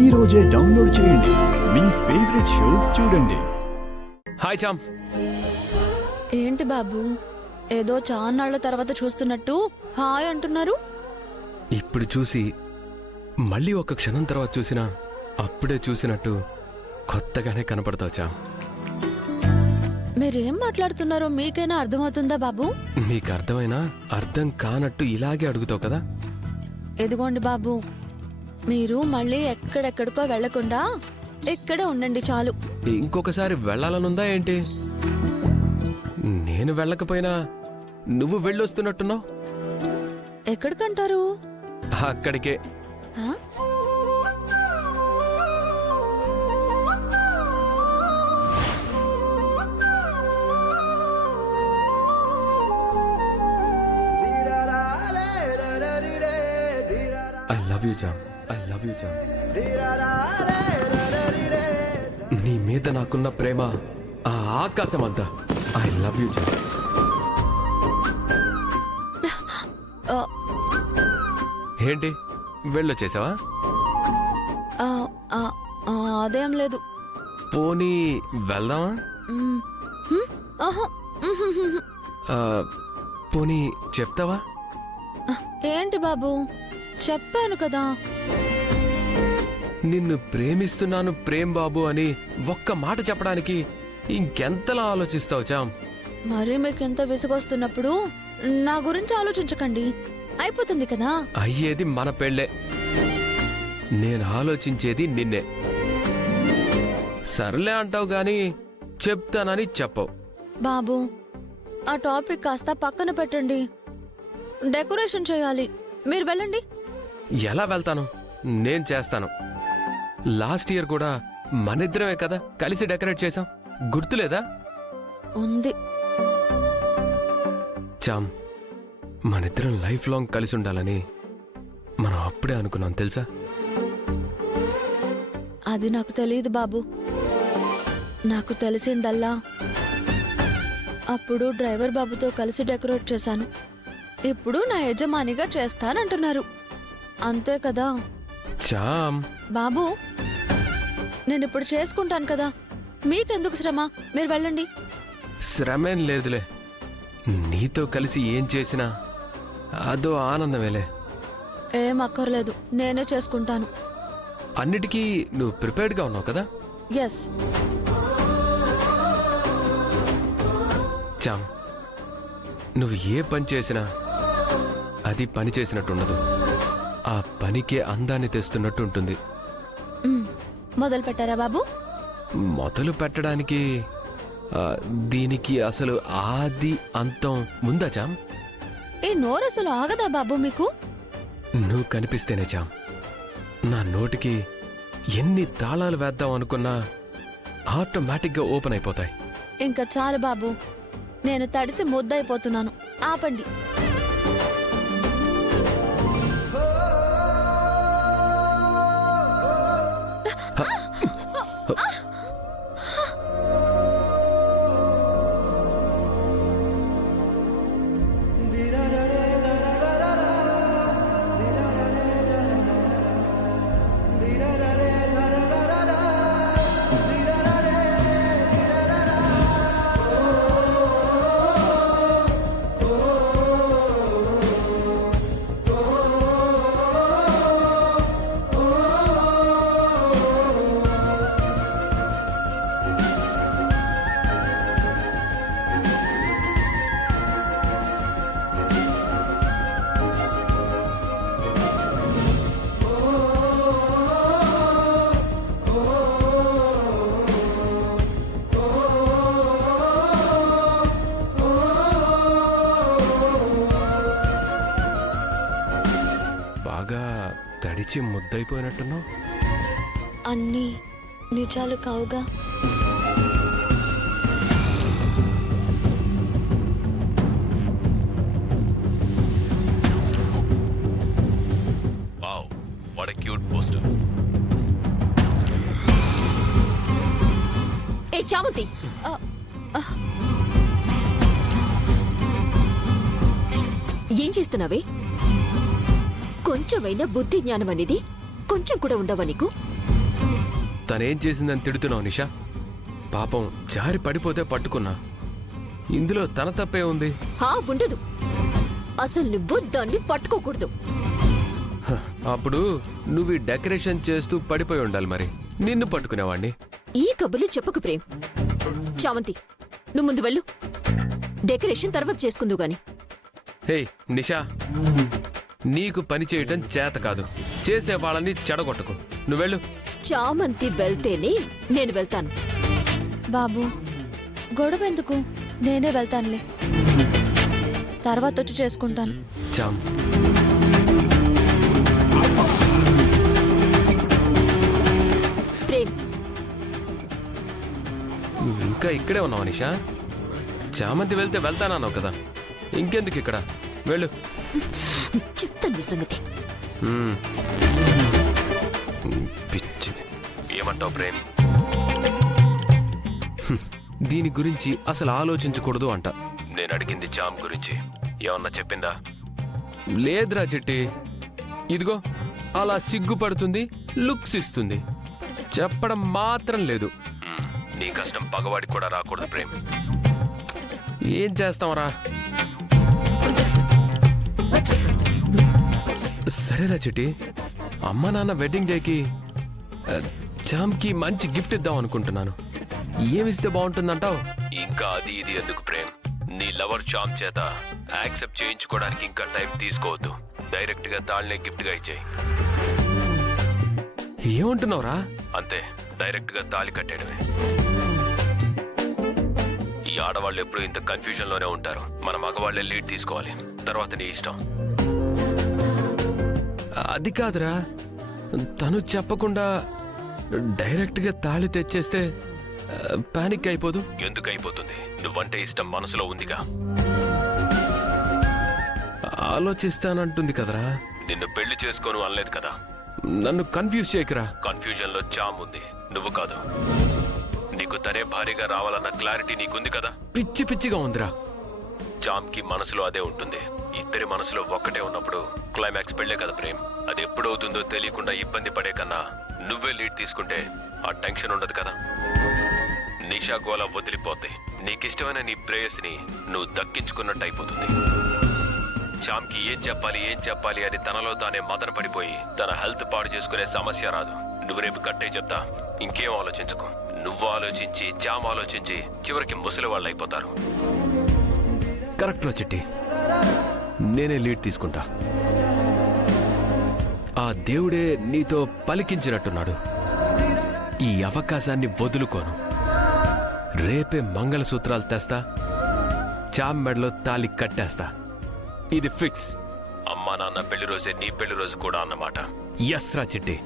ఈ రోజే డౌన్లోడ్ చేయండి. మీ ఫేవరెట్ షోస్ చూడండి. హాయ్ చామ్. ఏంటి బాబు, ఏదో చాన్నాళ్ల తర్వాత చూస్తున్నట్టు హాయ్ అంటున్నారు? ఇప్పుడు చూసి మళ్ళీ ఒక క్షణం తర్వాత చూసినా అప్పుడే చూసినట్టు కొత్తగానే కనపడతావు చామ్. మీరేం మాట్లాడుతున్నారో మీకైనా అర్థమవుతుందా బాబు? నీకు అర్థమైనా అర్థం కానట్టు ఇలాగే అడుగుతావు కదా. ఎదిగోండి బాబు, మీరు మళ్ళీ ఎక్కడెక్కడికో వెళ్లకుండా ఇక్కడే ఉండండి చాలు. ఇంకొకసారి వెళ్ళాలనుందా ఏంటి? నేను వెళ్ళకపోయినా నువ్వు వెళ్ళొస్తున్నట్టున్నావు. ఎక్కడికంటారు? అక్కడికే. ఆ? I love you jam, I love you jam. నీ మీద నాకున్న ప్రేమ ఆ ఆకాశం అంతా. I love you jam. ఆ, ఏంటి వెళ్ళొచ్చేసావా? ఆ, ఆ, ఆ, అదేం లేదు. పోనీ వెళ్దామా? మ్, హ్మ్, ఆహా, మ్హ్. ఆ, పోనీ చెప్తావా? ఏంటి బాబు, చెప్పాను కదా. నిన్ను ప్రేమిస్తున్నాను ప్రేమ్ బాబు అని ఒక్క మాట చెప్పడానికి ఇంకెంతలా ఆలోచిస్తావు చామ్? మరీ మీకెంత విసుగొస్తున్నప్పుడు నా గురించి ఆలోచించకండి, అయిపోతుంది కదా. అయ్యేది మన పెళ్ళే. నేను ఆలోచించేది నిన్నే. సర్లే అంటావు గాని చెప్తానని చెప్పవు. బాబు, ఆ టాపిక్ కాస్త పక్కన పెట్టండి. డెకరేషన్ చేయాలి, మీరు వెళ్ళండి. ఎలా వెళ్తాను? నేను చేస్తాను. లాస్ట్ ఇయర్ కూడా మనిద్దరమే కదా కలిసి డెకరేట్ చేశాం, గుర్తులేదా? ఉంది. చామ్, మనిద్దరం లైఫ్ లాంగ్ కలిసి ఉండాలని మనం అప్పుడే అనుకున్నాం తెలుసా? అది నాకు తెలియదు బాబు. నాకు తెలిసిందల్లా అప్పుడు డ్రైవర్ బాబుతో కలిసి డెకరేట్ చేశాను. ఇప్పుడు నా యజమానిగా చేస్తానంటున్నారు, అంతే కదా. చామ్, బాబు, నేను ఇప్పుడు చేసుకుంటాను కదా, మీకెందుకు శ్రమ? మీరు వెళ్ళండి. శ్రమేం లేదులే. నీతో కలిసి ఏం చేసినా అదో ఆనందమేలే. ఏం అక్కర్లేదు, నేనే చేసుకుంటాను. అన్నిటికీ నువ్వు ప్రిపేర్డ్గా ఉన్నావు కదా? ఎస్. చామ్, నువ్వు ఏ పని చేసినా అది పని చేసినట్టుండదు, ఆ పనికే అందాన్ని తెస్తున్నట్టు ఉంటుంది. మొదలు పెట్టారా బాబు? మొదలు పెట్టడానికి దీనికి అసలు ఆది అంతం ఉందా చామ్? ఈ నోరు అసలు ఆగదా బాబు మీకు? నువ్వు కనిపిస్తేనే చామ్, నా నోటికి ఎన్ని తాళాలు వేద్దాం అనుకున్నా ఆటోమేటిక్గా ఓపెన్ అయిపోతాయి. ఇంకా చాలు బాబు, నేను తడిసి ముద్దయిపోతున్నాను, ఆపండి. తడిచి ముద్దయిపోయినట్టున్నావు. అన్నీ నిజాలు కావుగా. Wow, what a cute poster. ఏ చామంతి, ఏం చేస్తున్నావే? కొంచెమైనా బుద్ధి జ్ఞానం అనేది కొంచెం కూడా ఉండవా నీకు? తనేం చేసిందని తిడుతున్నావు నిషా? పాపం జారి పడిపోతే పట్టుకున్నా. ఇందులో తన తప్పే ఉంది. ఉండదు. అసలు నువ్వు దాన్ని పట్టుకోకూడదు. హ, అప్పుడు నువ్వు ఈ డెకరేషన్ చేస్తూ పడిపోయి ఉండాలి. మరి నిన్ను పట్టుకునేవాణ్ణి. ఈ కబుర్లు చెప్పకు ప్రేమ్. చామంతి, నువ్వు ముందు వెళ్ళు. డెకరేషన్ తర్వాత చేసుకుందు గాని. హే నిషా, నీకు పని చేయటం చేత కాదు. చేసే వాళ్ళని చెడగొట్టకు. నువ్వెళ్ళు. చామంతి వెళ్తేనే నేను వెళ్తాను. బాబు, గొడవ ఎందుకు? నేనే వెళ్తానులే. తర్వాత వచ్చి చేసుకుంటాను. చామ్, ప్రేమ్, నువ్వు ఇంకా ఇక్కడే ఉన్నావు నిషా? చామంతి వెళ్తే వెళ్తానన్నావు కదా, ఇంకెందుకు ఇక్కడ? వెళ్ళు. చెప్తాను నీ సంగతి. మ్మ్. పిచ్చిది. ఏమంటావు ప్రేమ్? దీని గురించి అసలు ఆలోచించకూడదు అంట. నేను అడిగింది చామ్ గురించి. ఏమన్నా చెప్పిందా? లేదురా చిట్టి. ఇదిగో అలా సిగ్గుపడుతుంది, లుక్స్ ఇస్తుంది. చెప్పడం మాత్రం లేదు. నీ కష్టం పగవాడికి కూడా రాకూడదు ప్రేమ్. ఏం చేస్తావరా? సరేరా చిట్టి, అమ్మ నాన్న వెడ్డింగ్ డేకి చామ్కి మంచి గిఫ్ట్ ఇద్దాం అనుకుంటున్నాను. ఏమిస్తే బాగుంటుందంటావు? ఇంకా అది ఇది ఎందుకు ప్రేమ్? నీ లవర్ చామ్ చేత యాక్సెప్ట్ చేయించుకోవడానికి ఇంకా టైం తీసుకోవద్దు. డైరెక్ట్ గా తాళ్ళనే గిఫ్ట్ గా ఇచ్చేయి. ఏమంటున్నావురా? అంతే, డైరెక్ట్ గా తాళి కట్టేయడమే. ఈ ఆడవాళ్ళు ఎప్పుడు ఇంత కన్ఫ్యూజన్ లోనే ఉంటారు. మన మగవాళ్లే లీడ్ తీసుకోవాలి. తర్వాత నీ ఇష్టం. అది కాదురా, తను చెప్పకుండా డైరెక్ట్ గా తాళి తెచ్చేస్తే పానిక్ అయిపోదు? ఎందుకు అయిపోతుంది? నువ్వంటే ఇష్టం మనసులో ఉందిగా. ఆలోచిస్తానంటుంది కదరా. నిన్ను పెళ్లి చేసుకోను అనలేదు కదా. నన్ను కన్ఫ్యూజ్ చేయకురా. కన్ఫ్యూజన్ లో చామ్ ఉంది, నువ్వు కాదు. నీకు తనే భారీగా రావాలన్న క్లారిటీ నీకుంది కదా. పిచ్చి పిచ్చిగా ఉందిరా. చామ్కి మనసులో అదే ఉంటుంది. ఇద్దరి మనసులో ఒక్కటే ఉన్నప్పుడు క్లైమాక్స్ పెళ్లే కదా ప్రేమ్. అది ఎప్పుడవుతుందో తెలియకుండా ఇబ్బంది పడే కన్నా నువ్వే లీడ్ తీసుకుంటే ఆ టెన్షన్ ఉండదు కదా. నిషా గోళ వదిలిపోతే నీకిష్టమైన నీ ప్రేయస్ని నువ్వు దక్కించుకున్నట్టు అయిపోతుంది. చామ్కి ఏం చెప్పాలి అని తనలో తానే మదన పడిపోయి తన హెల్త్ పాడు చేసుకునే సమస్య రాదు. నువ్వు రేపు కట్టే చెప్తా. ఇంకేం ఆలోచించకు. నువ్వు ఆలోచించి చామ్ ఆలోచించి చివరికి ముసలి వాళ్ళు అయిపోతారు. కరెక్ట్ రా చిట్టి, నేనే లీడ్ తీసుకుంటా. ఆ దేవుడే నీతో పలికించినట్టున్నాడు. ఈ అవకాశాన్ని వదులుకోను. రేపే మంగళసూత్రాలు తెస్తా, చామ్ మెడలో తాళి కట్టేస్తా. ఇది ఫిక్స్. అమ్మా నాన్న పెళ్లి రోజే నీ పెళ్లి రోజు కూడా అన్నమాట. ఎస్ రా చిట్టి.